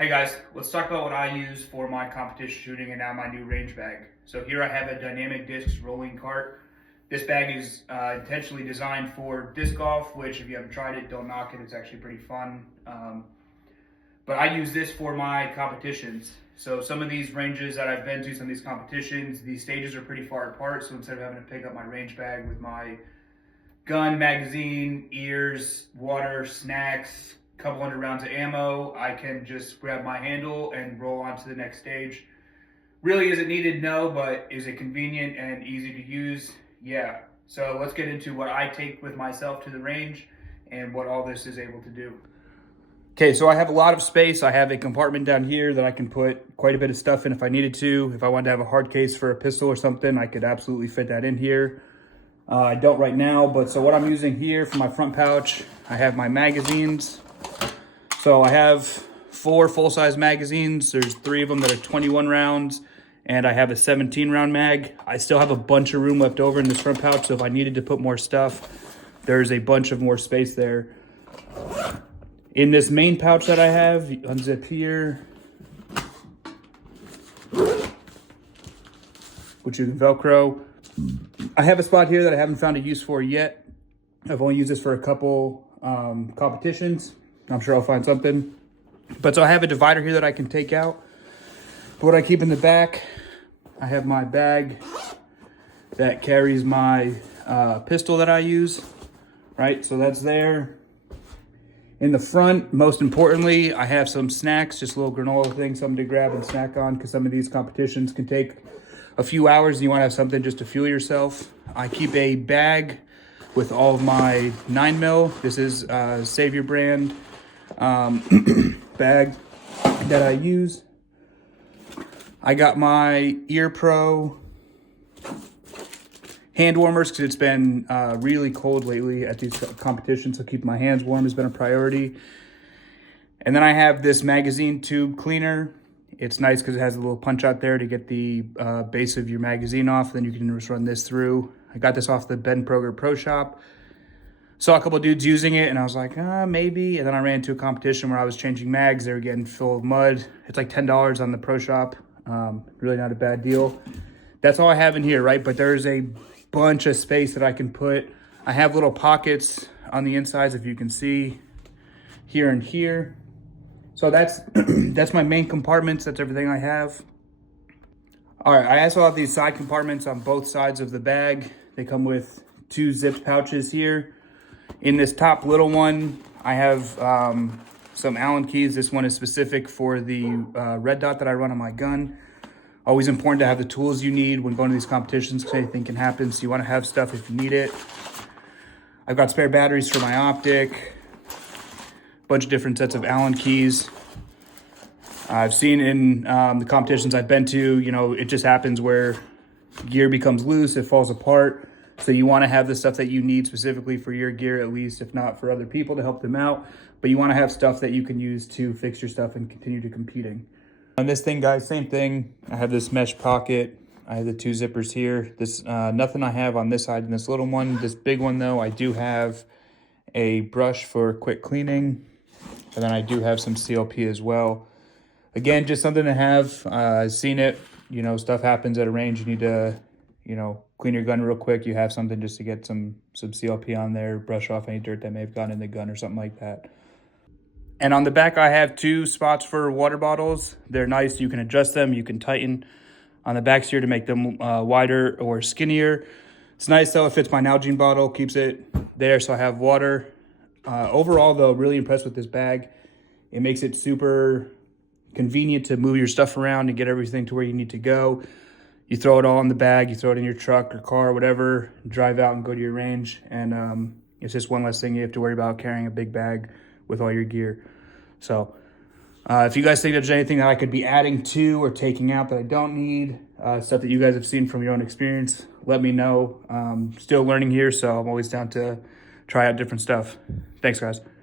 Hey guys, let's talk about what I use for my competition shooting and now my new range bag. So here I have a Dynamic Discs rolling cart. This bag is intentionally designed for disc golf, which if you haven't tried it, don't knock it. It's actually pretty fun. But I use this for my competitions. So some of these ranges that I've been to, some of these competitions, these stages are pretty far apart. So instead of having to pick up my range bag with my gun, magazine, ears, water, snacks, couple hundred rounds of ammo, I can just grab my handle and roll on to the next stage. Really, is it needed? No, but is it convenient and easy to use? Yeah. So let's get into what I take with myself to the range and what all this is able to do. Okay, so I have a lot of space. I have a compartment down here that I can put quite a bit of stuff in if I needed to. If I wanted to have a hard case for a pistol or something, I could absolutely fit that in here. I don't right now, but so what I'm using here for my front pouch, I have my magazines. So I have 4 full-size magazines. There's 3 of them that are 21 rounds, and I have a 17-round mag. I still have a bunch of room left over in this front pouch, so if I needed to put more stuff, there's a bunch of more space there. In this main pouch that I have, unzip here, which you can Velcro. I have a spot here that I haven't found a use for yet. I've only used this for a couple competitions. I'm sure I'll find something. But so I have a divider here that I can take out. But what I keep in the back, I have my bag that carries my pistol that I use, right? So that's there. In the front, most importantly, I have some snacks, just a little granola thing, something to grab and snack on, because some of these competitions can take a few hours and you want to have something just to fuel yourself. I keep a bag with all of my 9mm. This is Savior brand bag that I use. I got my Ear Pro hand warmers because it's been really cold lately at these competitions, so keeping my hands warm has been a priority. And then I have this magazine tube cleaner. It's nice because it has a little punch out there to get the base of your magazine off. Then you can just run this through. I got this off the Ben Kroger Pro Shop. Saw a couple of dudes using it and I was like, maybe. And then I ran into a competition where I was changing mags. They were getting full of mud. It's like $10 on the Pro Shop. Really not a bad deal. That's all I have in here, right? But there's a bunch of space that I can put. I have little pockets on the insides, if you can see, here and here. So that's that's my main compartments. That's everything I have. All right, I also have these side compartments on both sides of the bag. They come with 2 zipped pouches here. In this top little one, I have some Allen keys. This one is specific for the red dot that I run on my gun. Always important to have the tools you need when going to these competitions because anything can happen. So you want to have stuff if you need it. I've got spare batteries for my optic. Bunch of different sets of Allen keys. I've seen in the competitions I've been to, you know, it just happens where gear becomes loose, it falls apart. So you want to have the stuff that you need specifically for your gear, at least, if not for other people to help them out. But you want to have stuff that you can use to fix your stuff and continue to competing. On this thing, guys, same thing. I have this mesh pocket. I have the 2 zippers here. This nothing I have on this side in this little one. This big one, though, I do have a brush for quick cleaning. And then I do have some CLP as well. Again, just something to have. I've seen it. You know, stuff happens at a range. You need to, you know, clean your gun real quick. You have something just to get some CLP on there, brush off any dirt that may have gotten in the gun or something like that. And on the back, I have 2 spots for water bottles. They're nice. You can adjust them. You can tighten on the backs here to make them wider or skinnier. It's nice, though. It fits my Nalgene bottle, keeps it there, so I have water. Overall, though, really impressed with this bag. It makes it super convenient to move your stuff around and get everything to where you need to go. You throw it all in the bag, you throw it in your truck or car or whatever, drive out and go to your range. And it's just one less thing you have to worry about carrying a big bag with all your gear. So if you guys think there's anything that I could be adding to or taking out that I don't need, stuff that you guys have seen from your own experience, let me know. Still learning here, so I'm always down to try out different stuff. Thanks, guys.